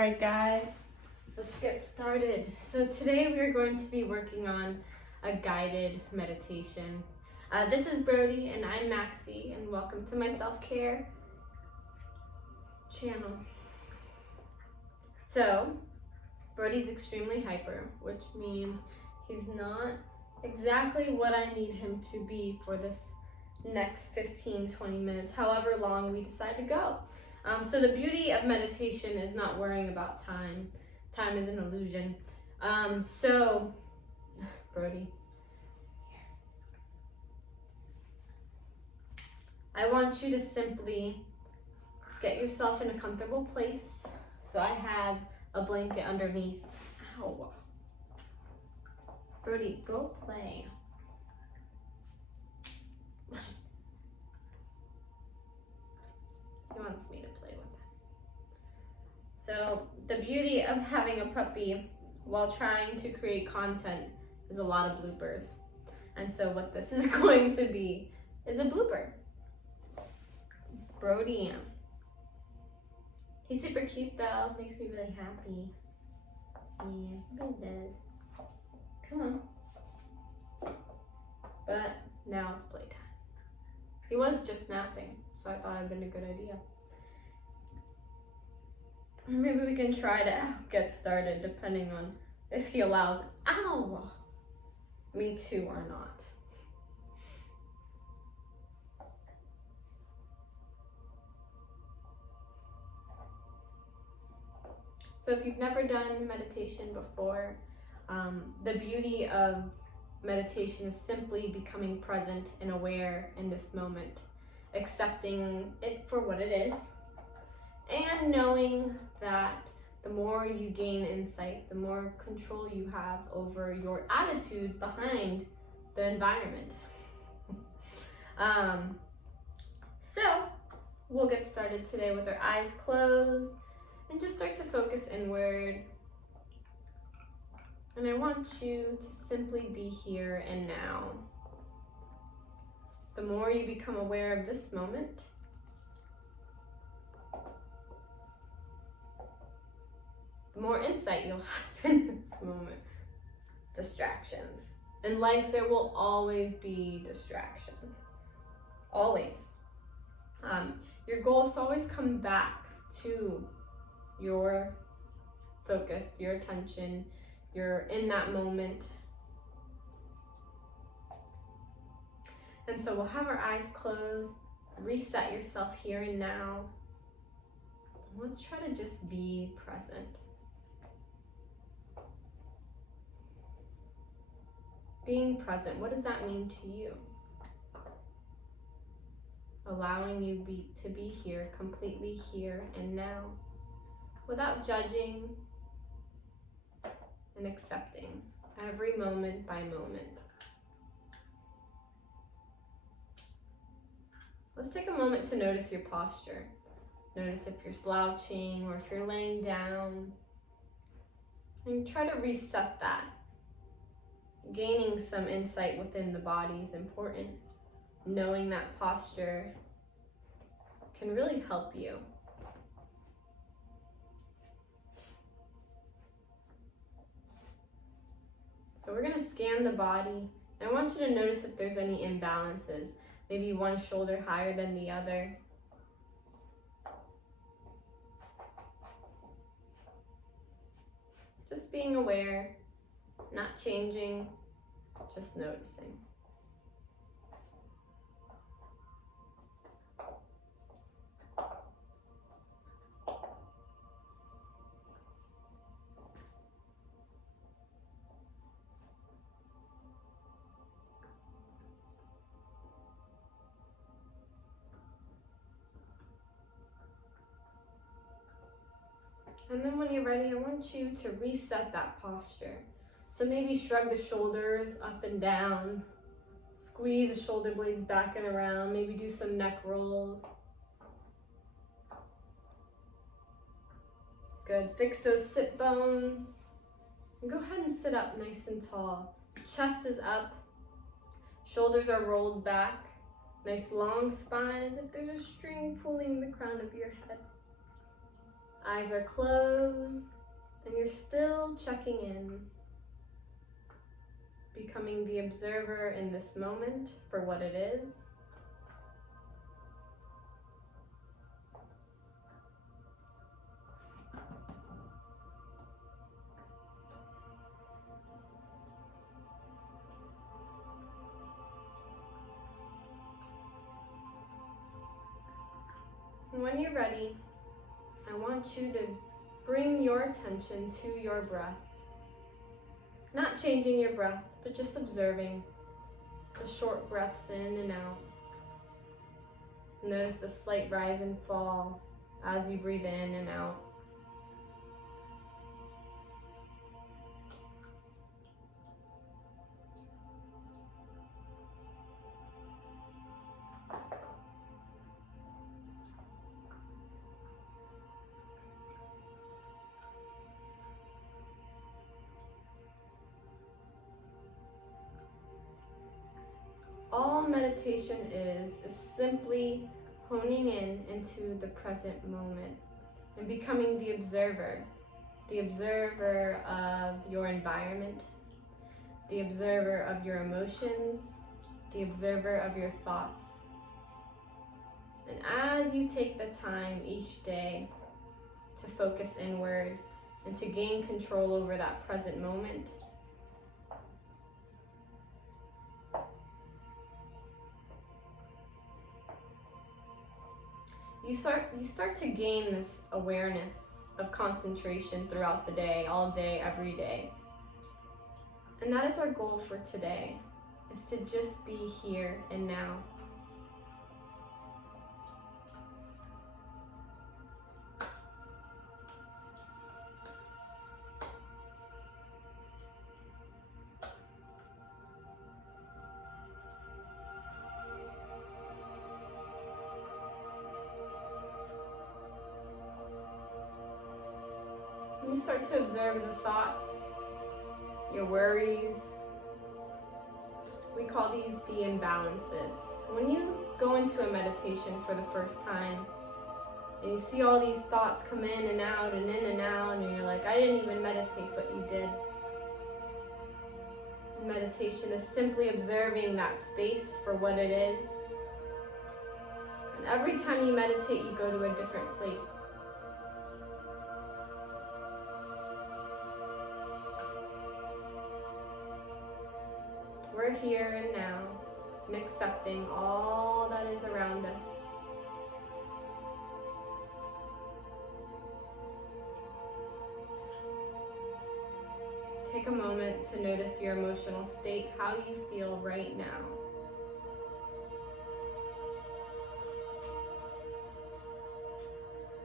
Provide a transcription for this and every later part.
Alright guys, let's get started. So today we are going to be working on a guided meditation. This is Brody and I'm Maxi, and welcome to my self-care channel. So, Brody's extremely hyper, which means he's not exactly what I need him to be for this next 15-20 minutes, however long we decide to go. So the beauty of meditation is not worrying about time. Time is an illusion. So, Brody, I want you to simply get yourself in a comfortable place. So I have a blanket underneath. Ow. Brody, go play. He wants me to play with him. So the beauty of having a puppy while trying to create content is a lot of bloopers. And so what this is going to be is a blooper. Brody. He's super cute though, makes me really happy. Yeah, he does. Come on. But now it's playtime. He was just napping, so I thought it'd been a good idea. Maybe we can try to get started depending on if he allows, me to or not. So if you've never done meditation before, the beauty of meditation is simply becoming present and aware in this moment, accepting it for what it is, and knowing that the more you gain insight, the more control you have over your attitude behind the environment. So we'll get started today with our eyes closed and just start to focus inward. And I want you to simply be here and now. The more you become aware of this moment, the more insight you'll have in this moment. Distractions. In life, there will always be distractions. Always. Your goal is to always come back to your focus, your attention. You're in that moment. And so we'll have our eyes closed, reset yourself here and now. Let's try to just be present. Being present, what does that mean to you? Allowing you to be here, completely here and now, without judging and accepting every moment by moment. Let's take a moment to notice your posture. Notice if you're slouching or if you're laying down. And try to reset that. Gaining some insight within the body is important. Knowing that posture can really help you. So we're going to scan the body. I want you to notice if there's any imbalances. Maybe one shoulder higher than the other. Just being aware, not changing, just noticing. And then when you're ready, I want you to reset that posture. So maybe shrug the shoulders up and down, squeeze the shoulder blades back and around, maybe do some neck rolls. Good, fix those sit bones. And go ahead and sit up nice and tall. Chest is up, shoulders are rolled back, nice long spine as if there's a string pulling the crown of your head. Eyes are closed, and you're still checking in, becoming the observer in this moment for what it is. And when you're ready, I want you to bring your attention to your breath. Not changing your breath, but just observing the short breaths in and out. Notice the slight rise and fall as you breathe in and out. All meditation is simply honing in into the present moment and becoming the observer of your environment, the observer of your emotions, the observer of your thoughts. And as you take the time each day to focus inward and to gain control over that present moment, you start to gain this awareness of concentration throughout the day, all day, every day. And that is our goal for today, is to just be here and now. You start to observe the thoughts, your worries. We call these the imbalances. So when you go into a meditation for the first time and you see all these thoughts come in and out and in and out, and you're like, I didn't even meditate, but you did. Meditation is simply observing that space for what it is. And every time you meditate, you go to a different place. We're here and now, and accepting all that is around us. Take a moment to notice your emotional state, how you feel right now.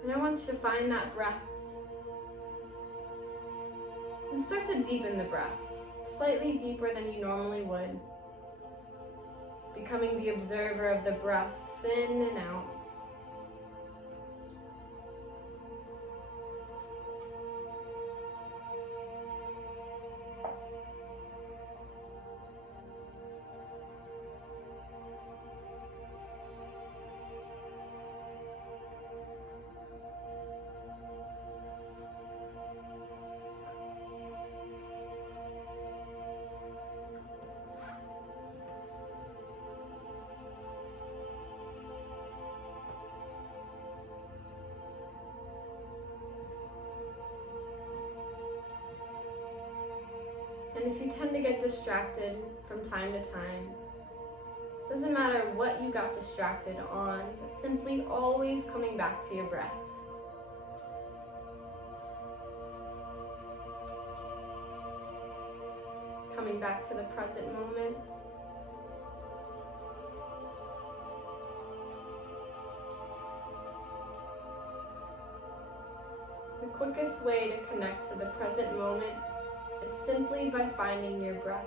And I want you to find that breath and start to deepen the breath. Slightly deeper than you normally would, becoming the observer of the breaths in and out. And if you tend to get distracted from time to time, doesn't matter what you got distracted on, but simply always coming back to your breath. Coming back to the present moment. The quickest way to connect to the present moment is simply by finding your breath.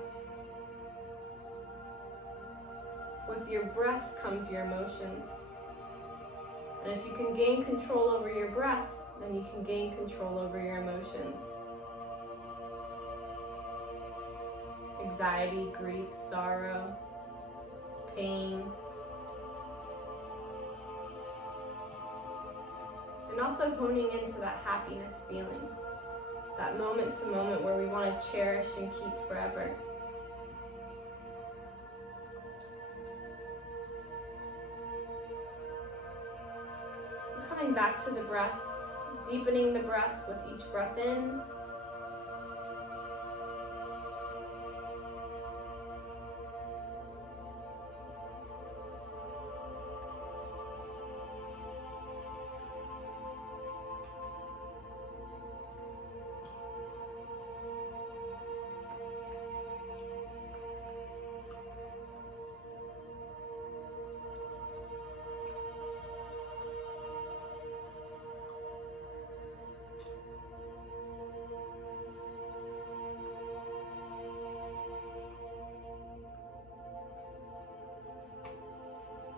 With your breath comes your emotions. And if you can gain control over your breath, then you can gain control over your emotions. Anxiety, grief, sorrow, pain. and also honing into that happiness feeling, that moment to moment where we want to cherish and keep forever. Coming back to the breath, deepening the breath with each breath in.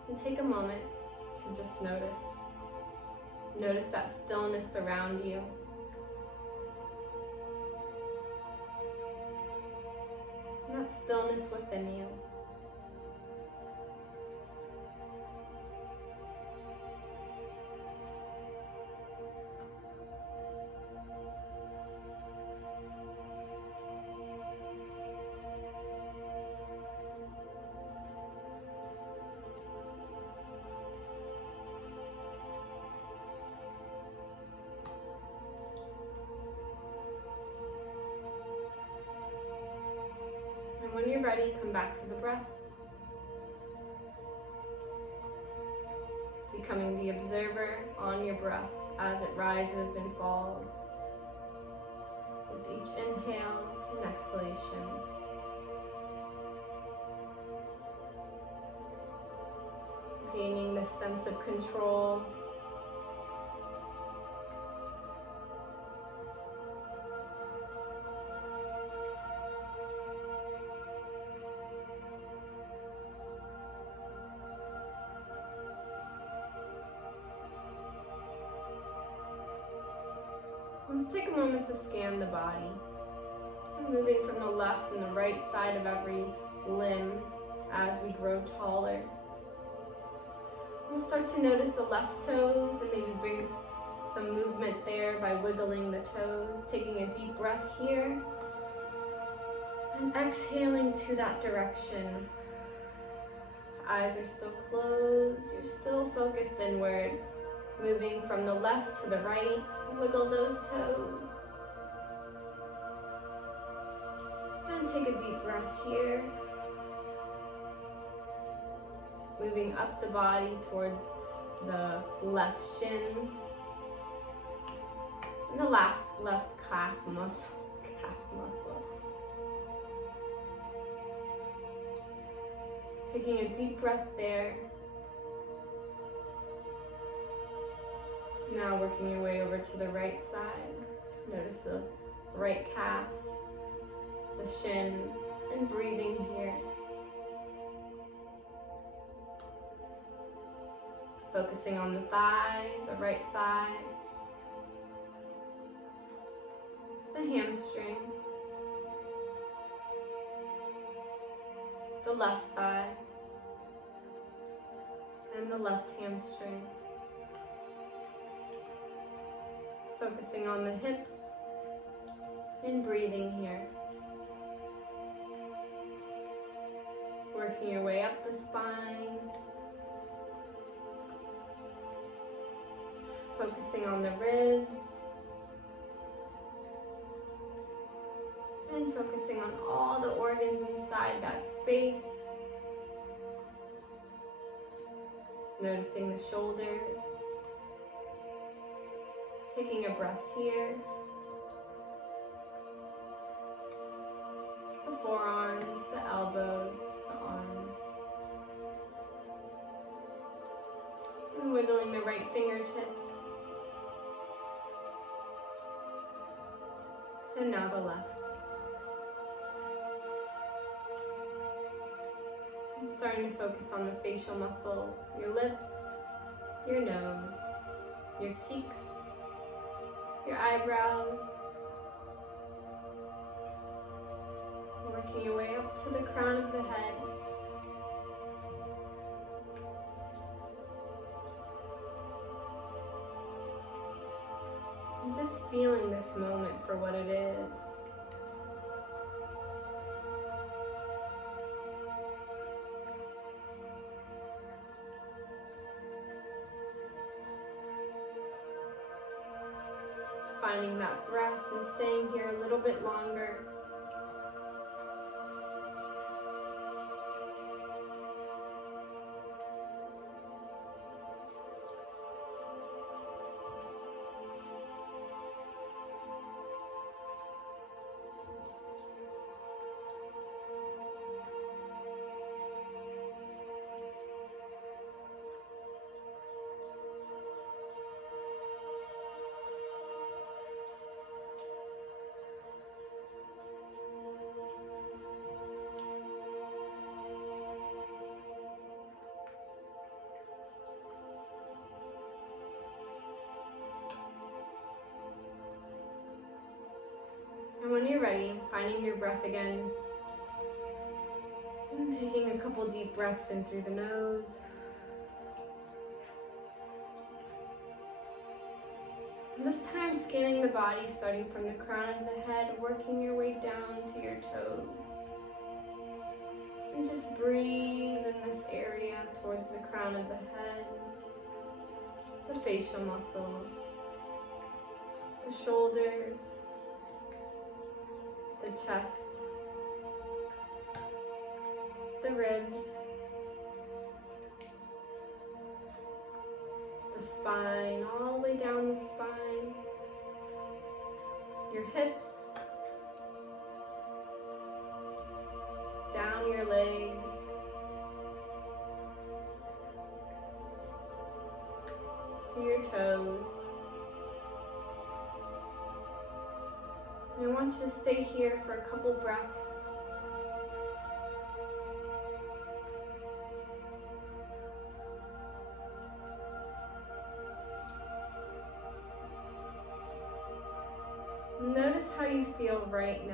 And take a moment to just notice. Notice that stillness around you. And that stillness within you. When you're ready, come back to the breath. Becoming the observer on your breath as it rises and falls with each inhale and exhalation. Gaining this sense of control. Let's take a moment to scan the body. Moving from the left and the right side of every limb as we grow taller. We'll start to notice the left toes and maybe bring some movement there by wiggling the toes, taking a deep breath here and exhaling to that direction. Eyes are still closed, you're still focused inward. Moving from the left to the right, wiggle those toes. And take a deep breath here. Moving up the body towards the left shins. And the left calf muscle. Taking a deep breath there. Now working your way over to the right side. Notice the right calf, the shin, and breathing here. Focusing on the thigh, the right thigh, the hamstring, the left thigh, and the left hamstring. Focusing on the hips and breathing here. Working your way up the spine. Focusing on the ribs. And focusing on all the organs inside that space. Noticing the shoulders. Taking a breath here. The forearms, the elbows, the arms. And wiggling the right fingertips. And now the left. I'm starting to focus on the facial muscles, your lips, your nose, your cheeks, your eyebrows, working your way up to the crown of the head. feeling this moment for what it is. Finding that breath and staying here a little bit longer. And when you're ready, finding your breath again, and taking a couple deep breaths in through the nose. And this time scanning the body, starting from the crown of the head, working your way down to your toes. And just breathe in this area towards the crown of the head, the facial muscles, the shoulders, the chest, the ribs, the spine, all the way down the spine, your hips, down your legs, to your toes. And I want you to stay here for a couple breaths. Notice how you feel right now.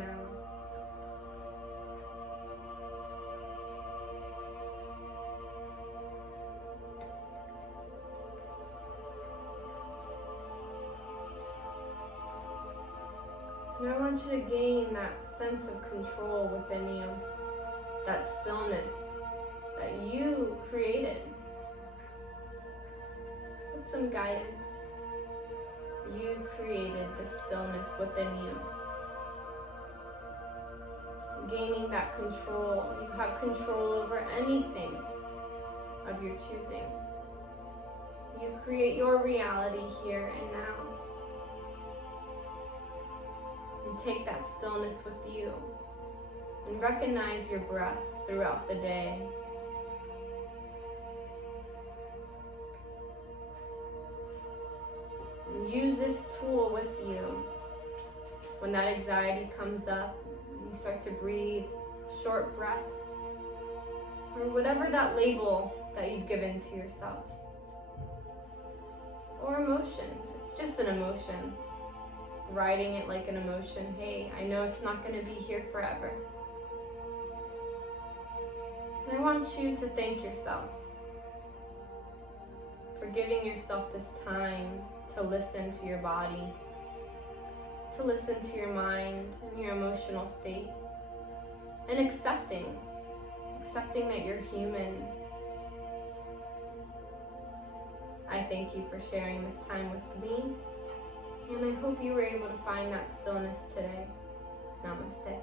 And I want you to gain that sense of control within you, that stillness that you created. With some guidance, you created the stillness within you. Gaining that control, you have control over anything of your choosing. You create your reality here and now. And take that stillness with you and recognize your breath throughout the day. And use this tool with you. When that anxiety comes up, you start to breathe short breaths, or whatever that label that you've given to yourself. Or emotion, it's just an emotion. Riding it like an emotion. Hey, I know it's not going to be here forever. And I want you to thank yourself for giving yourself this time to listen to your body, to listen to your mind and your emotional state, and accepting that you're human. I thank you for sharing this time with me. And I hope you were able to find that stillness today. Namaste.